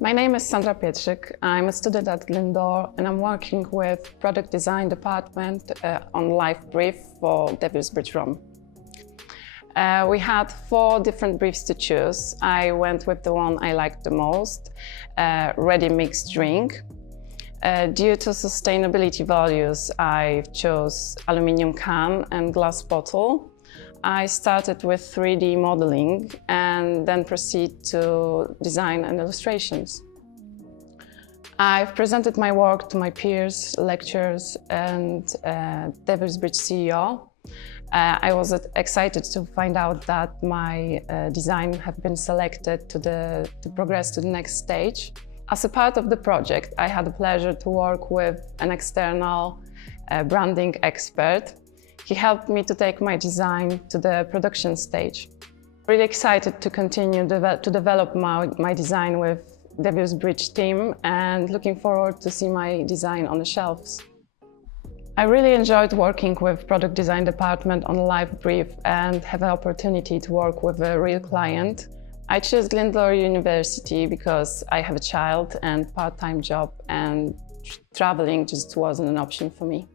My name is Sandra Pietrzyk. I'm a student at Glyndwr and I'm working with product design department on live brief for Devil's Bridge Rum. We had 4 different briefs to choose. I went with the one I liked the most, ready mixed drink. Due to sustainability values, I chose aluminium can and glass bottle. I started with 3D modeling and then proceed to design and illustrations. I've presented my work to my peers, lecturers, and Devil's Bridge CEO. I was excited to find out that my design have been selected to progress to the next stage. As a part of the project, I had the pleasure to work with an external branding expert. He helped me to take my design to the production stage. Really excited to continue to develop my design with Devil's Bridge team and looking forward to see my design on the shelves. I really enjoyed working with product design department on a live brief and have an opportunity to work with a real client. I chose Glyndwr University because I have a child and part-time job, and traveling just wasn't an option for me.